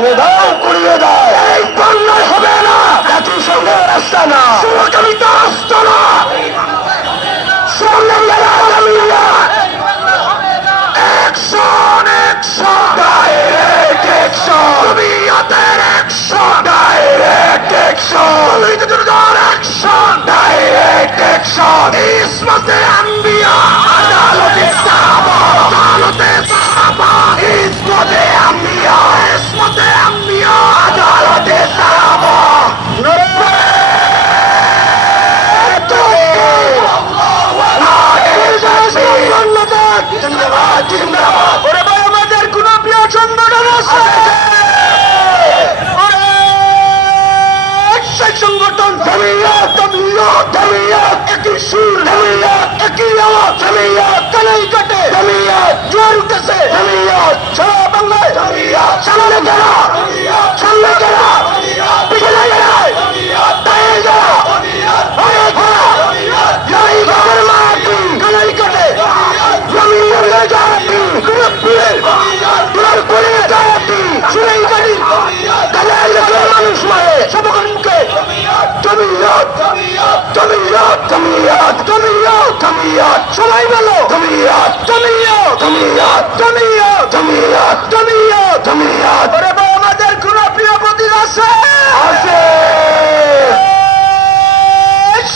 করিয়ে দাও। এই বাংলায় হবে না জাতিসংঘের আস্তানা, সমকামিতা আস্তানা, অ্যাকশন অ্যাকশন ডাইরেক্ট অ্যাকশন, জমিয়তের action direct action, action direct action, ইসমতে আম্বিয়া আদালতে সাহাবা, আদালতে সাহাবা, ইসমতে আম্বিয়া, ইসমতে আম্বিয়া আদালতে সাহাবা। আমাদের কোন প্রিয় সংগঠন আছে? সেই সংগঠন একই সুর, একই আওয়াজ, কানাই কাটে, জোয়ার উঠেছে সারা বাংলায়, সামনে যারা, সামনে যারা, পিছনে যারা, দাঁড়িয়ে যারা, কানাই কাটে, মানুষ মারে সবকে সবাই বলো আমাদের কোন প্রিয় প্রতীক আছে?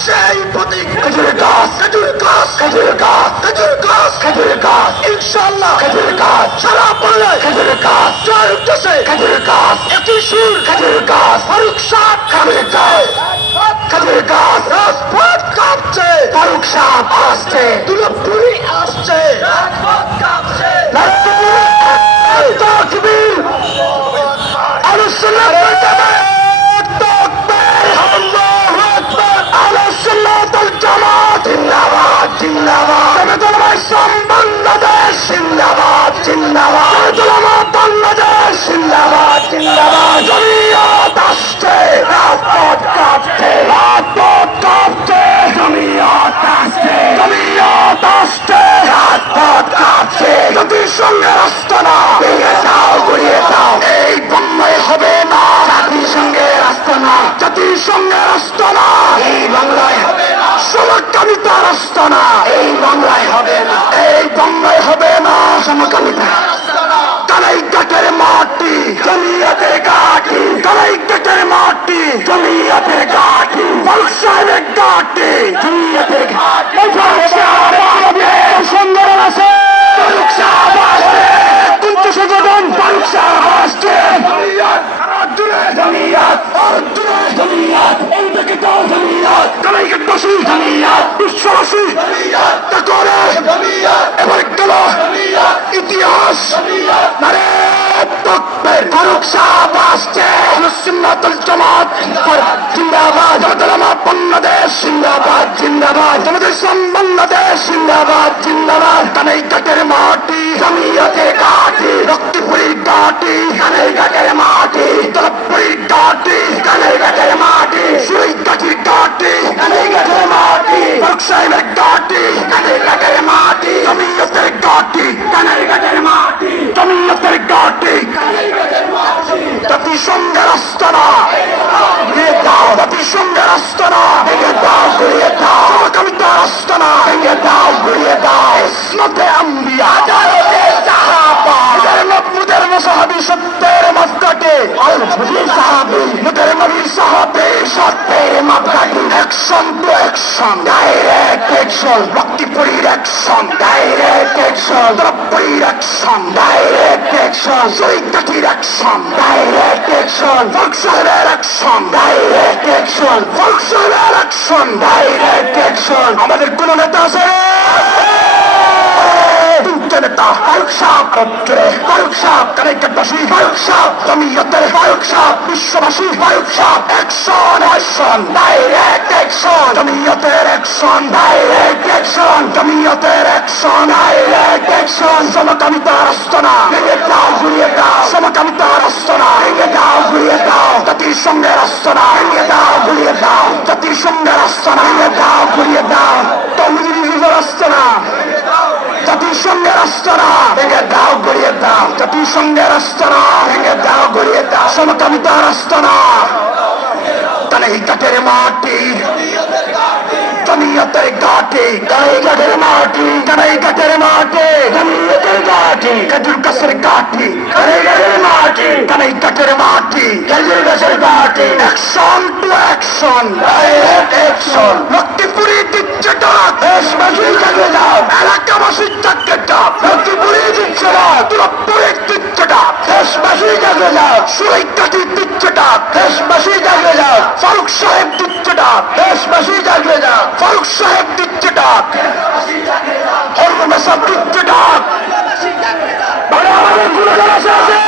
সেই প্রতীক খেজুরের গাছ, খেজুরের গাছ, খেজুরের গাছ, খেজুরের গাছ, খেজুরের গাছ, ইনশাআল্লাহ খেজুরের গাছ, সারা বাংলায় খেজুরের গাছ, জোয়ার উঠতেছে খেজুরের গাছ, একই সুর খেজুরের গাছ, ফারুক সাহেব খেজুরের গাছ, খেজুরের গাছ, রাজপথ কাঁপছে, ফারুক সাহেব আসছে, দুর্গাপুরি আসছে, রাজপথ কাঁপছে, তাকবীর, আহলে সুন্নাত ওয়াল জামাত, তাকবীর, আল্লাহু আকবার, আহলে সুন্নাত ওয়াল জামাত জিন্দাবাদ, জিন্দাবাদ, বাংলাদেশ জিন্দাবাদ, জিন্দাবাদ, বাংলাদেশ জিন্দাবাদ, জিন্দাবাদ, জমিয়ত আসছে, রাজপথ কাঁপছে, রাজপথ কাঁপছে, জমিয়ত আসছে, জমিয়ত আসছে, রাজপথ কাঁপছে, জাতিসংঘের আস্তানা ভেঙে দাও, গুড়িয়ে দাও, এই বাংলায় হবে না জাতিসংঘের আস্তানা, জাতিসংঘের আস্তানা এই বাংলায় হবে না, সমকামিতার আস্তানা এই বাংলায় হবে না, এই বাংলায় হবে না সমকামিতার আস্তানা, কানাই কাটের মাটি, জমিয়তের ঘাটি, কানাই কাটের মাটি, জমিয়তের ঘাটি, ফারুক সাহেবের ঘাটি, জমিয়তের ঘাটি, সংগঠন আছে, ফারুক সাহেব আসছে, কিন্তু সংগঠন ফারুক সাহেব আসছে, জমিয়ত আর দূরে জমিয়ত, এই দিকে তো জমিয়ত, কানাই কাটবাসী জমিয়ত, বিশ্ববাসী জমিয়ত, তাকরে জমিয়ত, এবার গেল জমিয়ত, ইতিহাস জমিয়ত, নারে তাকবীর, ফারুক সাহেব আসছে, আহলে সুন্নাত ওয়াল জামাত জিন্দাবাদ, জামাত বাংলাদেশ জিন্দাবাদ, জিন্দাবাদ, জামাত ইসলাম বাংলাদেশ জিন্দাবাদ, জিন্দাবাদ, কানাই কাটের মাটি, জমিয়তের ঘাটি, রক্তিপুরীর ঘাটি, কানাই কাটের মাটি, তলবপুরীর ঘাটি, কানাই কাটের মাটি, সুই ঘাটির ঘাটি, কানাই কাটের মাটি, ফারুক সাহেবের ঘাটি, কানাই কাটের মাটি, জমিয়তের ঘাটি, কানাই কাটের মাটি, জমিয়তের ঘাটি, কানাই কাটের মাটি, জাতিসংঘের আস্তানা ভেঙে দাও, জাতিসংঘের আস্তানা ভেঙে দাও, গুড়িয়ে দাও, সমকামিতার আস্তানা ভেঙে দাও, গুড়িয়ে দাও, ইসমতে আম্বিয়া আদালতে সাহাবা, মুদের সাহাবী সত্যের মাপকাঠি, সাহাবী মুদের নবীর সাহাবী সত্যের মাপকাঠি, action to action, direct action, রক্তিপুরীর অ্যাকশন, ডাইরেক্ট অ্যাকশন, তলবপুরীর অ্যাকশন, ডাইরেক্ট অ্যাকশন, শহীদ ঘাটির অ্যাকশন, ডাইরেক্ট অ্যাকশন, ফারুক সাহেবের অ্যাকশন, ডাইরেক্ট অ্যাকশন, ফারুক সাহেবের অ্যাকশন, ডাইরেক্ট অ্যাকশন। আমাদের কোন নেতা আছে? নেতা ফারুক সাহেব, ফারুক সাহেব, কানাই কাটবাসী ফারুক সাহেব, জমিয়তের ফারুক সাহেব, বিশ্ববাসী ফারুক সাহেব, অ্যাকশন অ্যাকশন, ডাইরেক্ট অ্যাকশন, জমিয়তের অ্যাকশন, ডাইরেক্ট অ্যাকশন, জমিয়তের অ্যাকশন, ডাইরেক্ট অ্যাকশন, সমকামিতার আস্তানা ভেঙে দাও, গুড়িয়ে দাও, সমকামিতার আস্তানা ভেঙে দাও, গুড়িয়ে দাও, জাতিসংঘের আস্তানা ভেঙে দাও, গুড়িয়ে দাও, জাতিসংঘের আস্তানা ভেঙে দাও, গুড়িয়ে দাও, তৌহিদের আস্তানা, জাতিসংঘের আস্তানা ভেঙে দাও, গুড়িয়ে দাও। দাও, জাতিসংঘের আস্তানা ভেঙে দাও, গড়িয়ে দাও, সমকামিতার আস্তানা, তাই কাঠের মাটি, জমিয়তের ঘাটি, তাই কাঠের মাটি, তাই কাঠের মাটি, জমিয়তের ঘাটি, খেজুর গাছের ঘাটি, তাই কাঠের মাটি, তাই কাঠের মাটি, খেজুর গাছের ঘাটি। Action to action, direct action. Lakshmipuri দিচ্ছে ডাক, দেশবাসী জাগে যাও, এলাকাবাসী জাগে যাও, লক্ষ্মীপুরি দিচ্ছে ডাক, তুলপুরি দিচ্ছে ডাক, দেশবাসী জাগে যাও, সুরাইকাঠি দিচ্ছে ডাক, দেশবাসী জাগে যাও, ফারুক সাহেব দিচ্ছে ডাক, দেশবাসী জাগে যাও, ফারুক সাহেব দিচ্ছে ডাক, হরমা সাহেব দিচ্ছে ডাক। ভালো আমাদের কোন জানাসা আছে?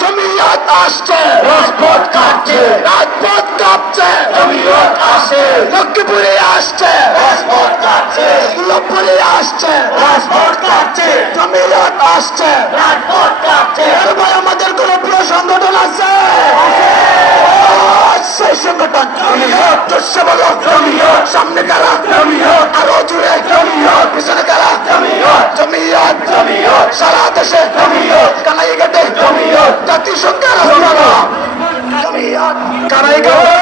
জমিয়ত আসছে, রাজপথ কাঁপছে, রাজপথ কাঁপছে, জমিয়ত আসে, লক্ষ্মীপুরে আসছে, রাজপথ কাঁপছে, তুলপুরে আসছে, রাজপথ কাঁপছে, জমিয়ত আসছে, রাজপথ কাঁপছে। এরপর আমাদের কোন প্রিয় সংগঠন আছে? সেই সংগঠন জমিয়ত। জোরসে বলো জমিয়ত। সামনে কারা? জমিয়ত। আরো জুড়ে জমিয়ত। পিছনে কারা? জমিয়ত। জমিয়ত জমিয়ত সারা দেশে জমিয়ত, কানাইঘাটে জমিয়ত, জাতিসংঘের আস্তানা জমিয়ত, কানাইঘাটে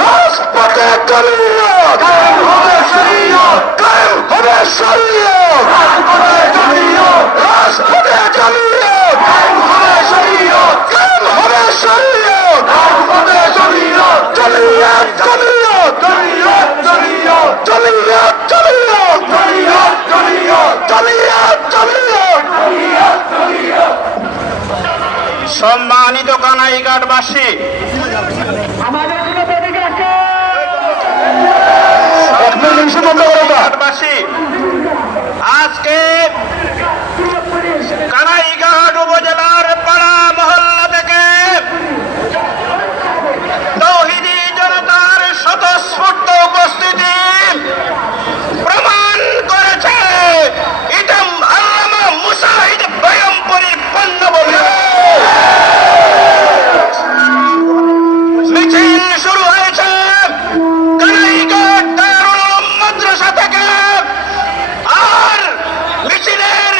রাজপথে জমিয়ত, কায়েম হবে শরিয়ত, কায়েম হবে শরিয়ত, রাজপথে জমিয়ত, রাজপথে জমিয়ত, কায়েম হবে শরিয়ত, কায়েম হবে শরিয়ত, রাজপথে জমিয়ত, জমিয়ত জমিয়ত, জমিয়ত জমিয়ত, জমিয়ত জমিয়ত, জমিয়ত জমিয়ত, জমিয়ত জমিয়ত, জমিয়ত জমিয়ত। সম্মানিত কানাইঘাটবাসী, আমাদের আজকে কানাইঘাট উপজেলার পাড়া মহল্লা থেকে তৌহিদি জনতার স্বতঃস্ফূর্ত উপস্থিতি প্রমাণ করেছে ইটাম আল্লামা মুসাহিদ বয়ম পরিপন্ন বলে মিছিল শুরু হয়েছে কানাইঘাট দারুল উলুম মাদ্রাসা থেকে। আর মিছিলের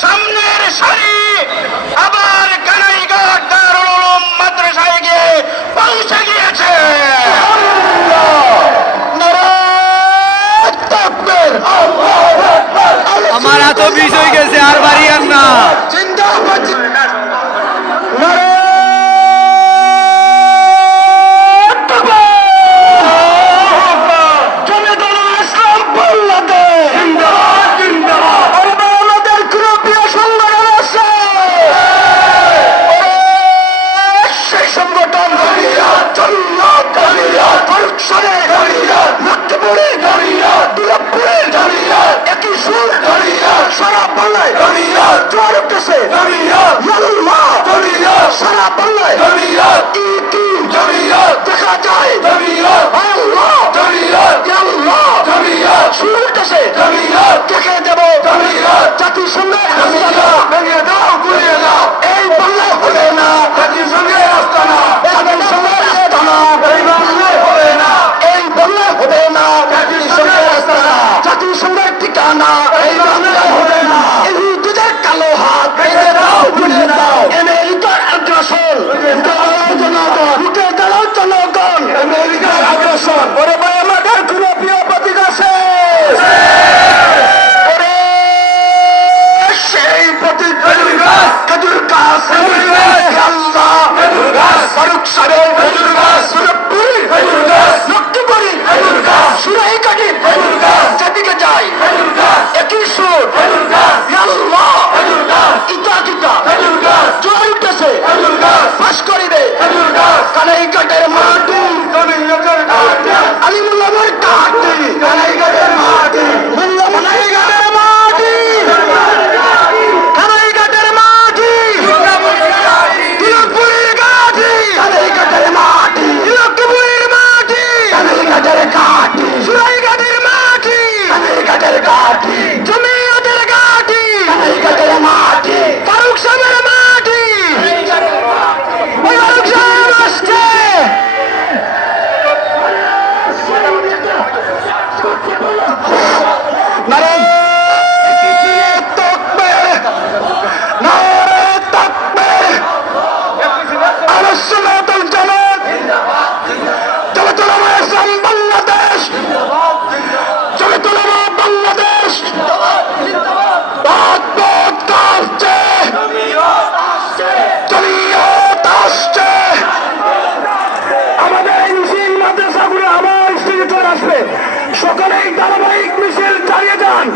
সামনের সারি আবার কানাইঘাট দারুল উলুম মাদ্রাসায় গিয়ে পৌঁছে গিয়েছে। আমার এত বিষ হয়ে গেছে, আর বাড়ি আর না। সারা বাংলায় জোয়ার উঠতেছে, সারা বাংলায় দেখা যায় শুরু উঠতেছে, দেখে দেব জাতিসংঘের আস্তানা, ভেঙে দাও গুলিয়ে দাও, এই বাংলায় হবে না জাতিসংঘের আস্তানা, জাতিসংঘের আস্তানা, এই বাংলায় হবে না, এই বাংলায় হবে না জাতিসংঘের আস্তানা, জাতিসংঘের ঠিকানা এই বাংলায় হবে না। এই দুধের কালো হাত ভেঙে দাও গুলিয়ে দাও, আমেরিকার আগ্রাসন উঠে দাঁড়াও জনগণ, আমেরিকার আগ্রাসন। ওরে ভাই আমাদের কোন প্রিয় প্রতীক আছে? ওরে আল্লাহ ফারুক সাহেব সুরপুরি লক্ষ্মীপুরি সুরাই কাটি যেদিকে যাই একই সুর আল্লাহ ইতা কিতা জয় উঠেছে ফাঁস করিবে কানাইঘাটের মাটি আলিমুল্লাহর কাটি কানাইঘাটের মাটি কানাইঘাটের মাটি কানাইঘাটের মাটি তিলকপুরের ঘাটি কানাইঘাটের মাটি তিলকপুরের মাটি কানাইঘাটের ঘাটি সুরাইঘাটের মাটি কানাইঘাটের ঘাটি জমিয়তের ঘাটি কানাইঘাটের মাটি ফারুক সাহেবের মাটি ওই ফারুক সাহেব আসছে নারে তাকবীর নারে তাকবীর আহলে সুন্নাত ওয়াল জামাত জামাত উলামা ইসলাম বাংলাদেশ জামাত উলামা বাংলাদেশ বাদ কাটছে জমিয়ত আসছে আমাদের এই মিছিল মাদ্রাসাগুলো আমার স্টেজে চলে আসবে সকলেই ধারাবাহিক মিছিল চালিয়ে যান